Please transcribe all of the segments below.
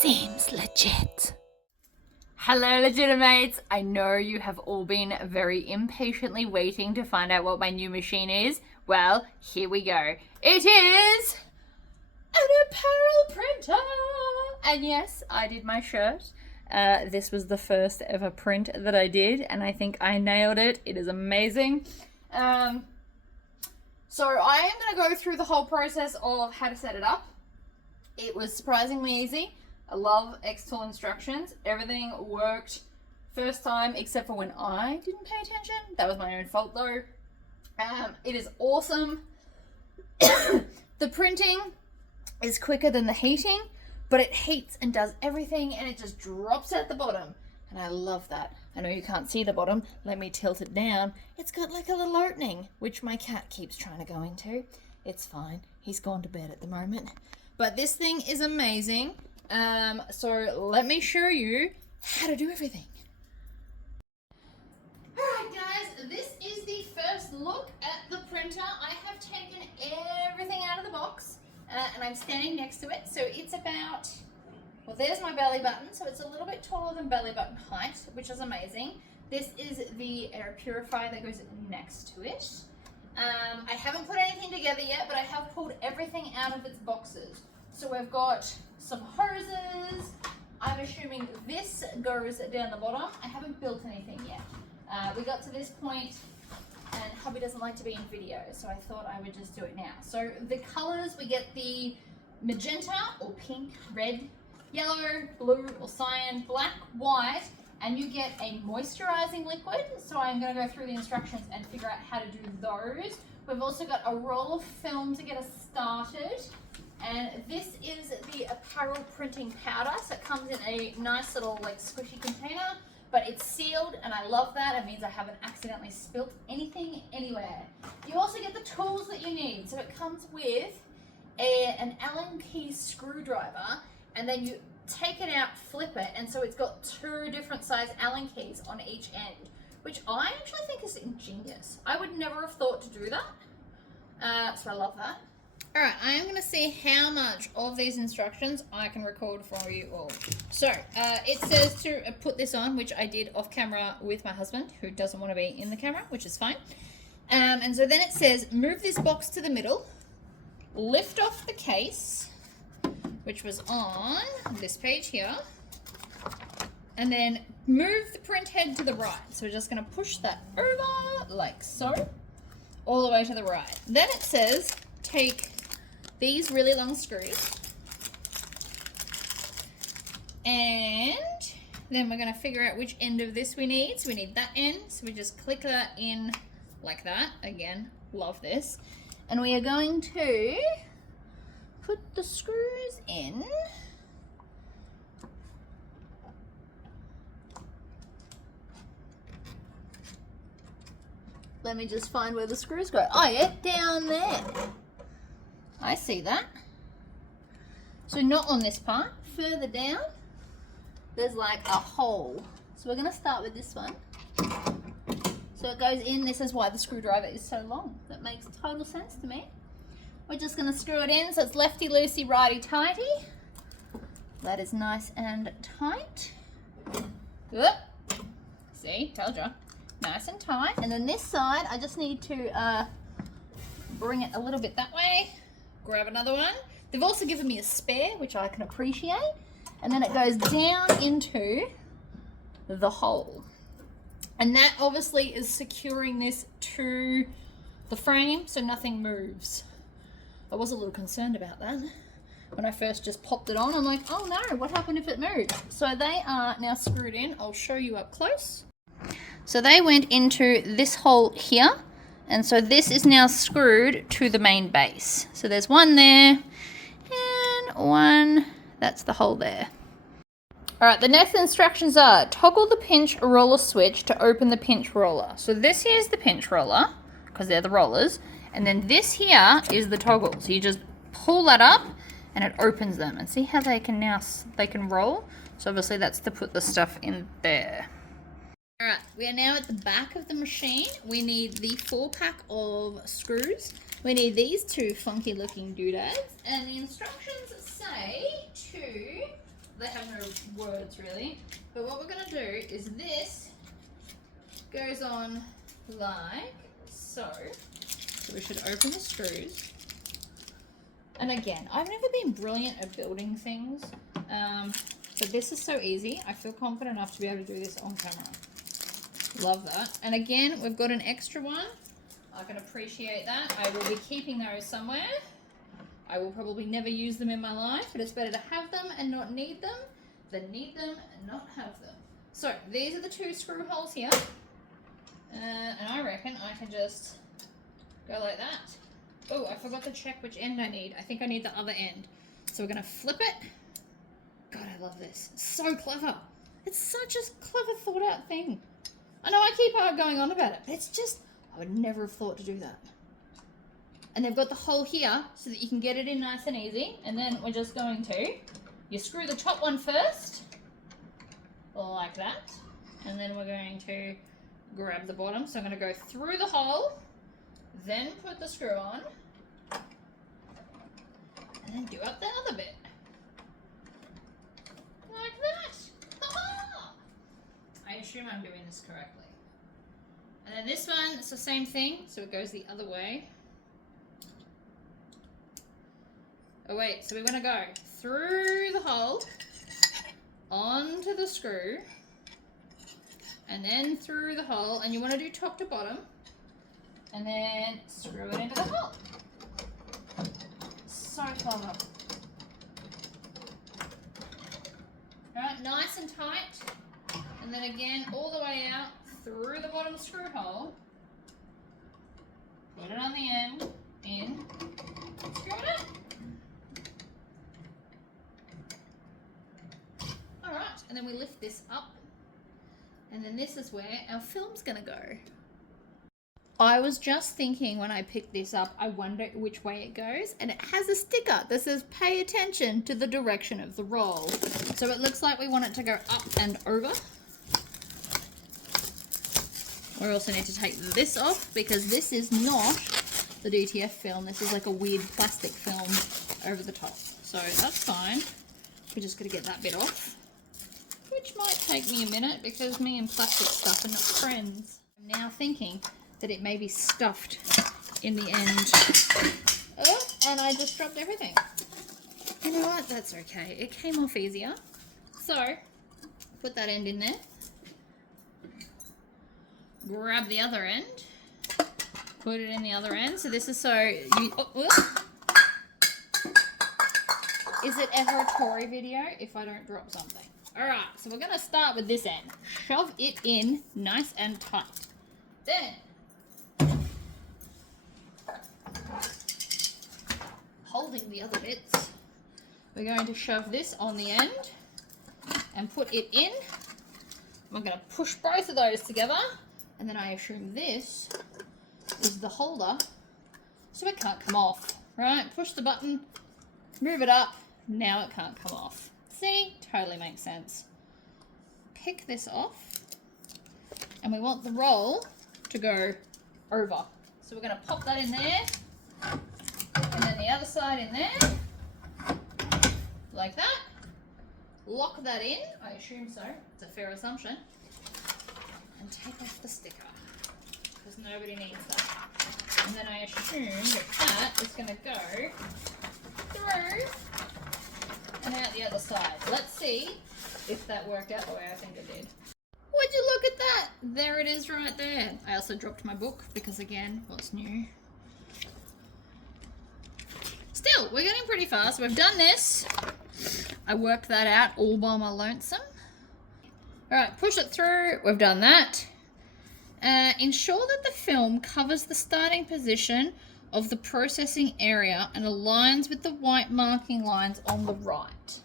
Seems legit. Hello Legitimates! I know you have all been very impatiently waiting to find out what my new machine is. Well, here we go. It is an apparel printer! And yes, I did my shirt. This was the first ever print that I did, and I think I nailed it. It is amazing. So I am going to go through the whole process of how to set it up. It was surprisingly easy. I love xTool instructions. Everything worked first time except for when I didn't pay attention. That was my own fault though. It is awesome. The printing is quicker than the heating, but it heats and does everything and it just drops at the bottom. And I love that. I know you can't see the bottom. Let me tilt it down. It's got like a little opening, which my cat keeps trying to go into. It's fine. He's gone to bed at the moment. But this thing is amazing. So let me show you how to do everything. Alright guys, this is the first look at the printer. I have taken everything out of the box and I'm standing next to it. So it's about, well, there's my belly button. So it's a little bit taller than belly button height, which is amazing. This is the air purifier that goes next to it. I haven't put anything together yet, but I have pulled everything out of its boxes. So we've got some hoses. I'm assuming this goes down the bottom. I haven't built anything yet. We got to this point and hubby doesn't like to be in video, so I thought I would just do it now. So the colors, we get the magenta or pink, red, yellow, blue or cyan, black, white, and you get a moisturizing liquid. So I'm going to go through the instructions and figure out how to do those. We've also got a roll of film to get us started. And this is the apparel printing powder. So it comes in a nice little like squishy container, but it's sealed and I love that. It means I haven't accidentally spilt anything anywhere. You also get the tools that you need. So it comes with an Allen key screwdriver, and then you take it out, flip it, and so it's got two different size Allen keys on each end, which I actually think is ingenious. I would never have thought to do that. So I love that. All right, I am going to see how much of these instructions I can record for you all. So it says to put this on, which I did off camera with my husband, who doesn't want to be in the camera, which is fine. And so then it says, move this box to the middle, lift off the case, which was on this page here, and then move the print head to the right. So we're just going to push that over like so, all the way to the right. Then it says, take these really long screws, and then we're going to figure out which end of this we need. So we need that end, so we just click that in like that. Again, love this. And we are going to put the screws in. Let me just find where the screws go. Oh yeah, down there. I see that. So not on this part. Further down, there's like a hole. So we're going to start with this one. So it goes in. This is why the screwdriver is so long. That makes total sense to me. We're just going to screw it in so it's lefty loosey, righty tighty. That is nice and tight. Good. See, told you. Nice and tight. And then this side, I just need to bring it a little bit that way. Grab another one. They've also given me a spare, which I can appreciate. And then it goes down into the hole. And that obviously is securing this to the frame so nothing moves. I was a little concerned about that. When I first just popped it on, I'm like, oh no, what happened if it moved? So they are now screwed in. I'll show you up close. So they went into this hole here. And so this is now screwed to the main base. So there's one there and one, that's the hole there. All right, the next instructions are toggle the pinch roller switch to open the pinch roller. So this here is the pinch roller, because they're the rollers. And then this here is the toggle. So you just pull that up and it opens them. And see how they can now, they can roll? So obviously that's to put the stuff in there. All right, we are now at the back of the machine. We need the 4-pack of screws. We need these two funky looking doodads. And the instructions say to they have no words really. But what we're going to do is this goes on like so. So we should open the screws. And again, I've never been brilliant at building things, but this is so easy. I feel confident enough to be able to do this on camera. Love that. And again, we've got an extra one. I can appreciate that. I will be keeping those somewhere. I will probably never use them in my life, but it's better to have them and not need them than need them and not have them. So these are the 2 screw holes here. And I reckon I can just go like that. Oh, I forgot to check which end I need. I think I need the other end. So we're going to flip it. God, I love this. It's so clever. It's such a clever thought out thing. I know I keep going on about it, but it's just, I would never have thought to do that. And they've got the hole here so that you can get it in nice and easy. And then we're just going to, you screw the top one first, like that. And then we're going to grab the bottom. So I'm going to go through the hole, then put the screw on, and then do up the other bit. Like that. Ha-ha! I assume I'm doing this correctly. And then this one, it's the same thing, so it goes the other way. Oh wait, so we want to go through the hole, onto the screw, and then through the hole, and you want to do top to bottom, and then screw it into the hole. So clever. Alright, nice and tight, and then again all the way out through the bottom screw hole, put it on the end, in, screw it up. Alright, and then we lift this up, and then this is where our film's gonna go. I was just thinking when I picked this up, I wonder which way it goes, and it has a sticker that says pay attention to the direction of the roll. So it looks like we want it to go up and over. We also need to take this off because this is not the DTF film. This is like a weird plastic film over the top. So that's fine. We're just going to get that bit off, which might take me a minute because me and plastic stuff are not friends. I'm now thinking that it may be stuffed in the end. Oh, and I just dropped everything. You know what? That's okay. It came off easier. So, put that end in there. Grab the other end, put it in the other end. So this is so you, is it ever a Tory video if I don't drop something? All right, so we're gonna start with this end. Shove it in nice and tight. Then, holding the other bits, we're going to shove this on the end and put it in. I'm gonna push both of those together. And then I assume this is the holder, so it can't come off, right? Push the button, move it up, now it can't come off. See? Totally makes sense. Pick this off, and we want the roll to go over. So we're going to pop that in there, and then the other side in there, like that. Lock that in, I assume so, it's a fair assumption. And take off the sticker because nobody needs that. And then I assume that is going to go through and out the other side. Let's see if that worked out the way I think it did. Would you look at that? There it is right there. I also dropped my book because again, what's new? Still, we're getting pretty fast. We've done this. I worked that out all by my lonesome. Alright, push it through. We've done that. Ensure that the film covers the starting position of the processing area and aligns with the white marking lines on the right.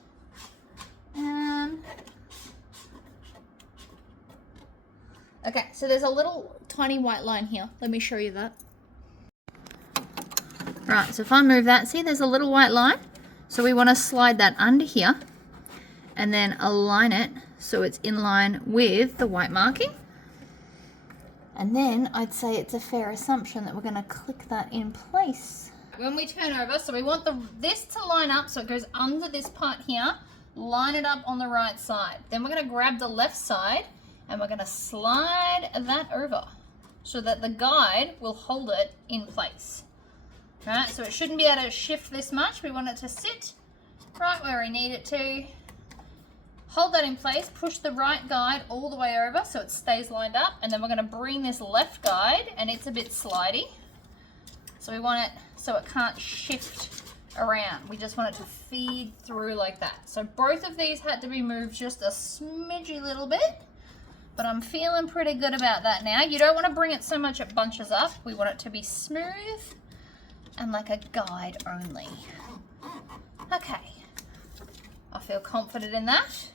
Okay, so there's a little tiny white line here. Let me show you that. Right, so if I move that, see there's a little white line? So we want to slide that under here and then align it so it's in line with the white marking. And then I'd say it's a fair assumption that we're going to click that in place. When we turn over, so we want this to line up so it goes under this part here. line it up on the right side. Then we're going to grab the left side and we're going to slide that over so that the guide will hold it in place. All right, so it shouldn't be able to shift this much. We want it to sit right where we need it to. Hold that in place, push the right guide all the way over so it stays lined up, and then we're going to bring this left guide, and it's a bit slidey. So we want it so it can't shift around. We just want it to feed through like that. So both of these had to be moved just a smidgy little bit, but I'm feeling pretty good about that now. You don't want to bring it so much it bunches up. We want it to be smooth and like a guide only. Okay, I feel confident in that.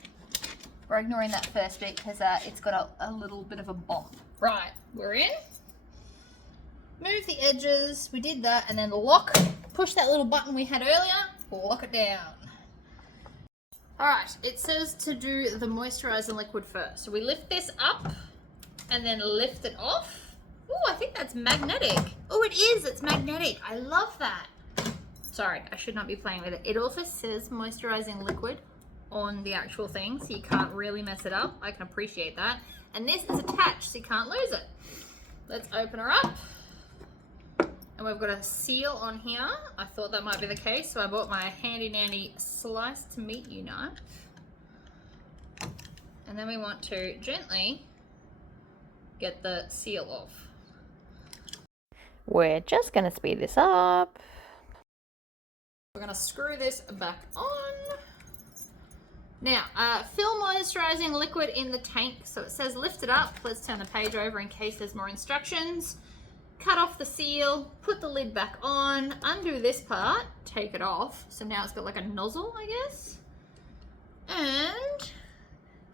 We're ignoring that first bit because it's got a little bit of a bump. Right, we're in. Move the edges, we did that, and then lock, push that little button we had earlier, lock it down. All right, it says to do the moisturizing liquid first. So we lift this up and then lift it off. Oh, I think that's magnetic. Oh, it is, it's magnetic. I love that. Sorry, I should not be playing with it. It also says moisturizing liquid on the actual thing, so you can't really mess it up. I can appreciate that. And this is attached, so you can't lose it. Let's open her up. And we've got a seal on here. I thought that might be the case, so I bought my handy dandy sliced meat knife. And then we want to gently get the seal off. We're just gonna speed this up. We're gonna screw this back on. Now, fill moisturizing liquid in the tank. So it says lift it up. Let's turn the page over in case there's more instructions. Cut off the seal, put the lid back on, undo this part, take it off. So now it's got like a nozzle, I guess. And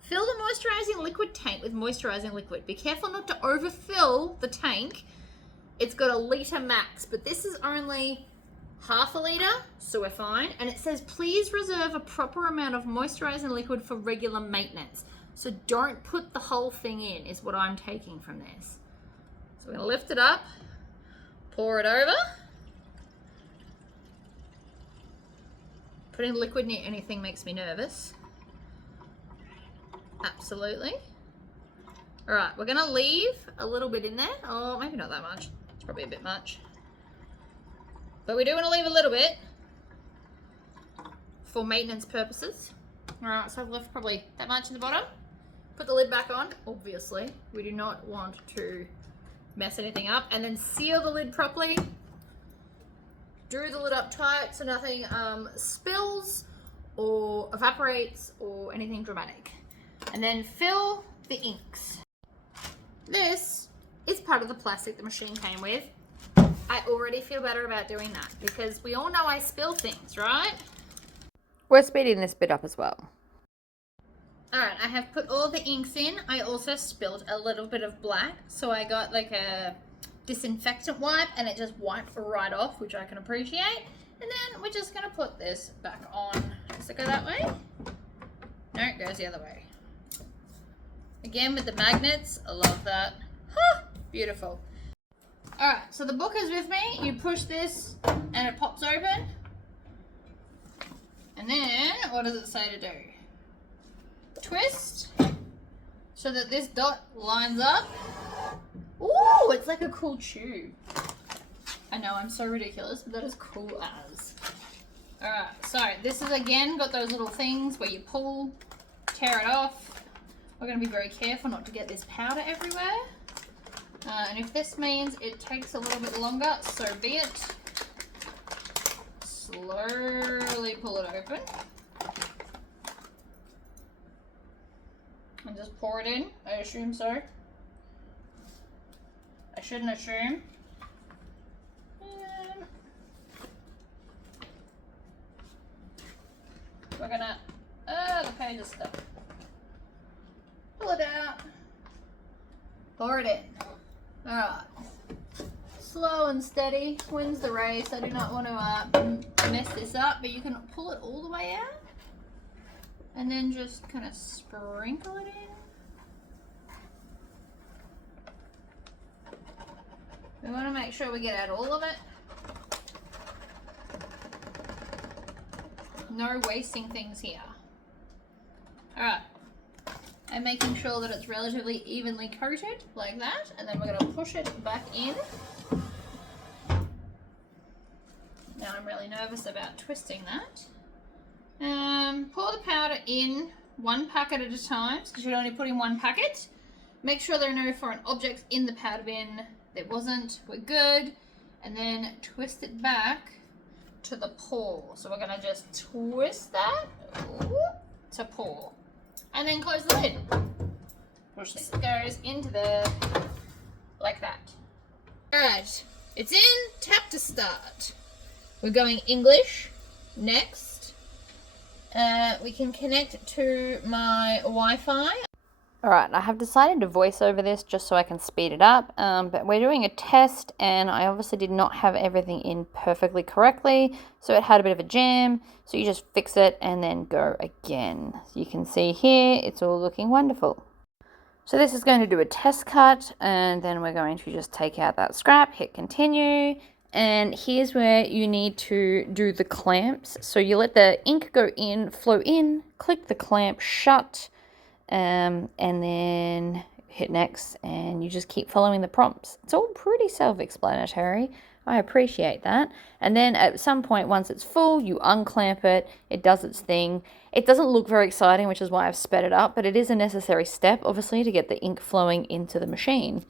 fill the moisturizing liquid tank with moisturizing liquid. Be careful not to overfill the tank. It's got a litre max, but this is only half a litre, so we're fine. And it says, please reserve a proper amount of moisturizing liquid for regular maintenance. So don't put the whole thing in, is what I'm taking from this. So we're gonna lift it up, pour it over. Putting liquid near anything makes me nervous. Absolutely. All right, we're gonna leave a little bit in there. Oh, maybe not that much. It's probably a bit much. But we do want to leave a little bit for maintenance purposes. All right, so I've left probably that much in the bottom. Put the lid back on, obviously. We do not want to mess anything up. And then seal the lid properly. Do the lid up tight so nothing spills or evaporates or anything dramatic. And then fill the inks. This is part of the plastic the machine came with. I already feel better about doing that because we all know I spill things, right? We're speeding this bit up as well. All right, I have put all the inks in. I also spilled a little bit of black, so I got like a disinfectant wipe and it just wiped right off, which I can appreciate. And then we're just gonna put this back on. Does it go that way? No, it goes the other way. Again with the magnets, I love that. Huh, beautiful. All right, so the book is with me. You push this and it pops open. And then, what does it say to do? Twist so that this dot lines up. Ooh, it's like a cool tube. I know, I'm so ridiculous, but that is cool as. All right, so this is again got those little things where you pull, tear it off. We're gonna be very careful not to get this powder everywhere. And if this means it takes a little bit longer, so be it. Slowly pull it open. And just pour it in. I assume so. I shouldn't assume. And we're gonna, the page is stuck. Pull it out. Pour it in. All right. Slow and steady wins the race. I do not want to mess this up, but you can pull it all the way out and then just kind of sprinkle it in. We want to make sure we get out all of it. No wasting things here. Alright, I'm making sure that it's relatively evenly coated, like that, and then we're going to push it back in. Now I'm really nervous about twisting that. Pour the powder in one packet at a time, because you're only putting one packet. Make sure there are no foreign objects in the powder bin. There wasn't. We're good. And then twist it back to the pour. So we're going to just twist that to pour. And then close the lid. Push this goes into there like that. Alright, it's in. Tap to start. We're going English next. We can connect to my Wi-Fi. Alright, I have decided to voice over this just so I can speed it up, but we're doing a test and I obviously did not have everything in perfectly correctly, so it had a bit of a jam, so you just fix it and then go again. So you can see here, it's all looking wonderful. So this is going to do a test cut, and then we're going to just take out that scrap, hit continue, and here's where you need to do the clamps. So you let the ink go in, flow in, click the clamp shut, and then hit next, and you just keep following the prompts. It's all pretty self-explanatory. I appreciate that. And then at some point, once it's full, you unclamp it, it does its thing. It doesn't look very exciting, which is why I've sped it up, but it is a necessary step, obviously, to get the ink flowing into the machine.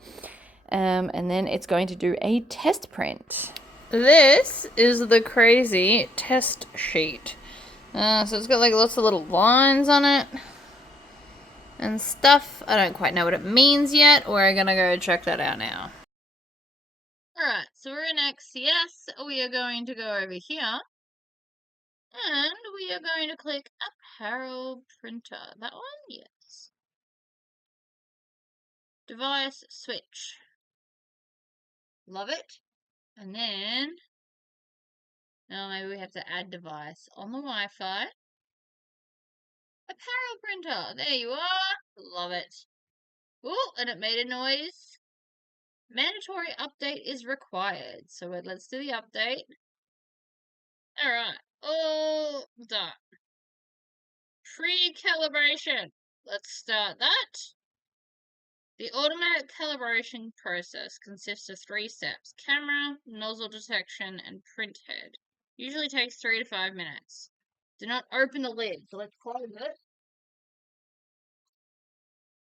And then it's going to do a test print. This is the crazy test sheet. So it's got like lots of little lines on it and stuff. I don't quite know what it means yet. We're gonna go check that out now. Alright, so we're in XCS. We are going to go over here. And we are going to click Apparel Printer. That one? Yes. Device switch. Love it. And then, now maybe we have to add device on the Wi-Fi. Apparel Printer. There you are. Love it. Oh, and it made a noise. Mandatory update is required. So let's do the update. Alright. All done. Pre-calibration. Let's start that. The automatic calibration process consists of 3 steps: camera, nozzle detection, and print head. Usually takes 3 to 5 minutes. Do not open the lid, so let's close it.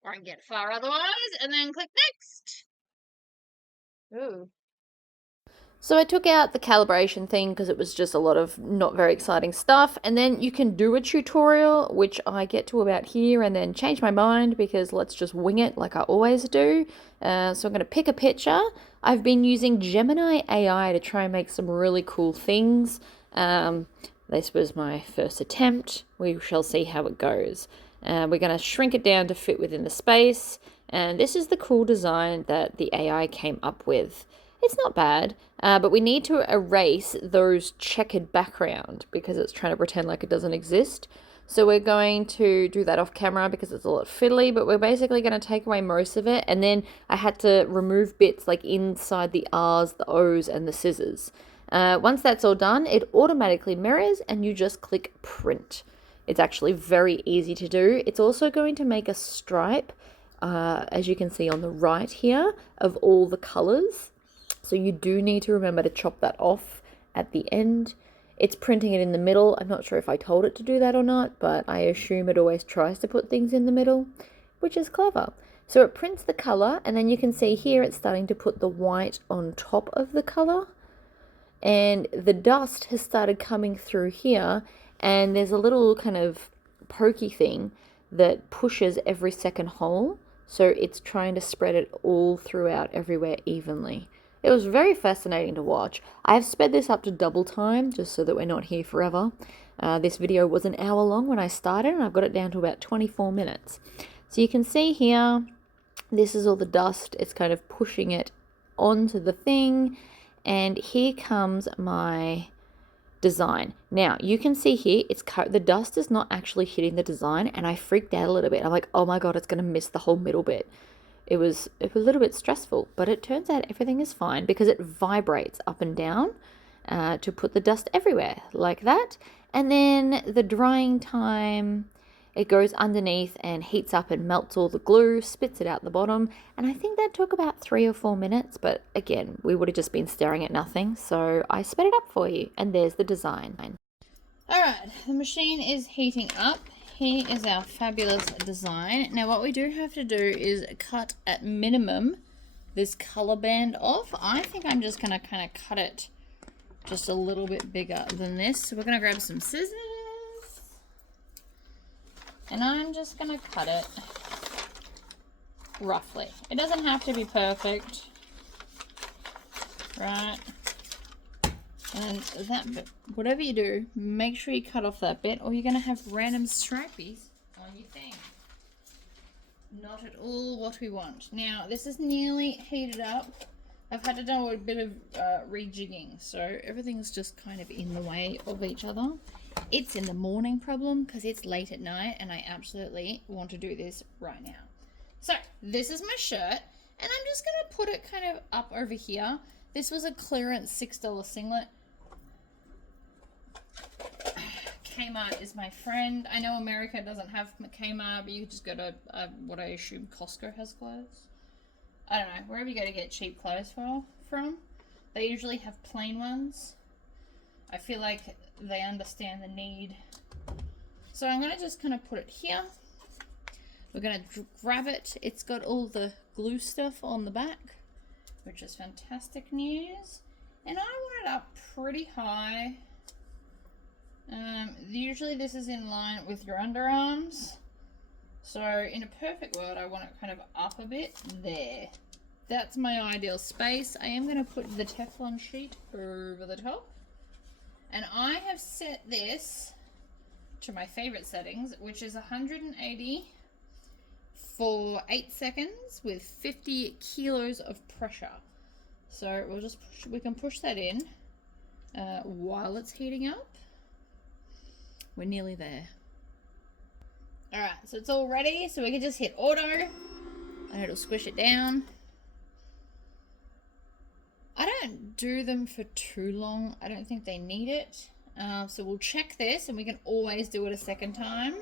Won't get far otherwise, and then click next. Ooh. So I took out the calibration thing because it was just a lot of not very exciting stuff, and then you can do a tutorial, which I get to about here and then change my mind because let's just wing it like I always do. So I'm going to pick a picture. I've been using Gemini AI to try and make some really cool things. This was my first attempt. We shall see how it goes. We're going to shrink it down to fit within the space, and this is the cool design that the AI came up with. It's not bad, but we need to erase those checkered background because it's trying to pretend like it doesn't exist. So we're going to do that off camera because it's a lot fiddly, but we're basically going to take away most of it. And then I had to remove bits like inside the R's, the O's, and the scissors. Once that's all done, it automatically mirrors and you just click print. It's actually very easy to do. It's also going to make a stripe, as you can see on the right here, of all the colors. So you do need to remember to chop that off at the end. It's printing it in the middle. I'm not sure if I told it to do that or not, but I assume it always tries to put things in the middle, which is clever. So it prints the color, and then you can see here it's starting to put the white on top of the color. And the dust has started coming through here, and there's a little kind of pokey thing that pushes every second hole. So it's trying to spread it all throughout everywhere evenly. It was very fascinating to watch. I've sped this up to double time just so that we're not here forever. This video was an hour long when I started, and I've got it down to about 24 minutes. So you can see here, this is all the dust. It's kind of pushing it onto the thing. And here comes my design. Now, you can see here, the dust is not actually hitting the design, and I freaked out a little bit. I'm like, oh my God, it's going to miss the whole middle bit. It was a little bit stressful, but it turns out everything is fine because it vibrates up and down to put the dust everywhere like that. And then the drying time It goes underneath and heats up and melts all the glue, spits it out the bottom, and I think that took about 3 or 4 minutes, but again, we would have just been staring at nothing, so I sped it up for you, and there's the design. Alright, the machine is heating up. Here is our fabulous design. Now what we do have to do is cut at minimum this color band off. I think I'm just going to kind of cut it just a little bit bigger than this. So we're going to grab some scissors. And I'm just going to cut it roughly. It doesn't have to be perfect. Right. And that bit, whatever you do, make sure you cut off that bit or you're going to have random stripies on your thing. Not at all what we want. Now, this is nearly heated up. I've had to do a bit of rejigging, so everything's just kind of in the way of each other. It's in the morning problem because it's late at night and I absolutely want to do this right now. So this is my shirt and I'm just going to put it kind of up over here. This was a clearance $6 singlet. Kmart is my friend. I know America doesn't have Kmart, but you just go to what I assume Costco has clothes. I don't know, wherever you go to get cheap clothes from, they usually have plain ones. I feel like they understand the need. So I'm going to just kind of put it here. We're going to grab it. It's got all the glue stuff on the back, which is fantastic news. And I want it up pretty high. Usually this is in line with your underarms. So in a perfect world, I want it kind of up a bit there. That's my ideal space. I am going to put the Teflon sheet over the top. And I have set this to my favorite settings, which is 180 for 8 seconds with 50 kilos of pressure. So we'll just we can push that in while it's heating up. We're nearly there. Alright, so it's all ready, so we can just hit auto and it'll squish it down. I don't do them for too long. I don't think they need it. So we'll check this and we can always do it a second time.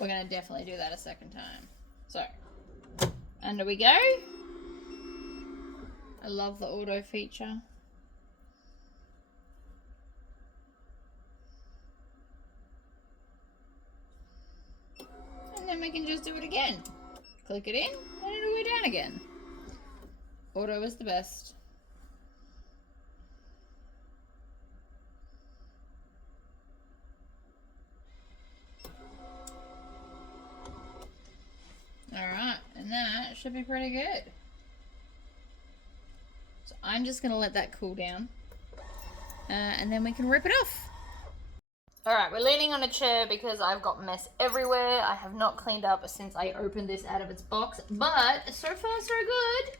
We're going to definitely do that a second time. So, under we go. I love the auto feature. And then we can just do it again. Click it in, and it'll go down again. Auto is the best. Alright, and that should be pretty good. So I'm just going to let that cool down. And then we can rip it off. Alright, we're leaning on a chair because I've got mess everywhere. I have not cleaned up since I opened this out of its box. But so far so good.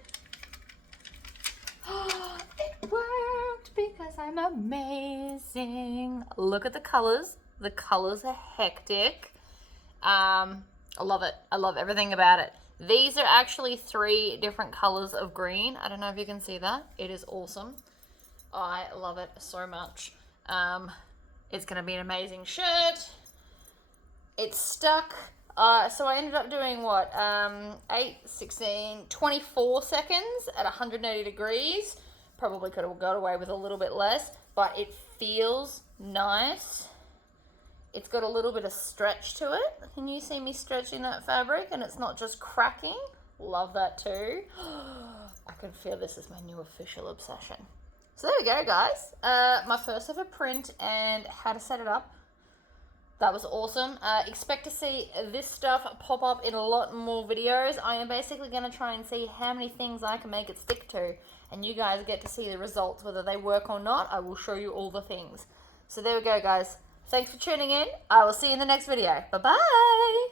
It worked because I'm amazing. Look at the colors. The colors are hectic. I love it. I love everything about it. These are actually 3 different colors of green. I don't know if you can see that. It is awesome. I love it so much. It's going to be an amazing shirt. It's stuck. So I ended up doing what? 8, 16, 24 seconds at 180 degrees. Probably could have got away with a little bit less, but it feels nice. It's got a little bit of stretch to it. Can you see me stretching that fabric and it's not just cracking? Love that too. I can feel this is my new official obsession. So there we go, guys. My first ever print and how to set it up. That was awesome. Expect to see this stuff pop up in a lot more videos. I am basically going to try and see how many things I can make it stick to. And you guys get to see the results, whether they work or not. I will show you all the things. So there we go, guys. Thanks for tuning in. I will see you in the next video. Bye-bye.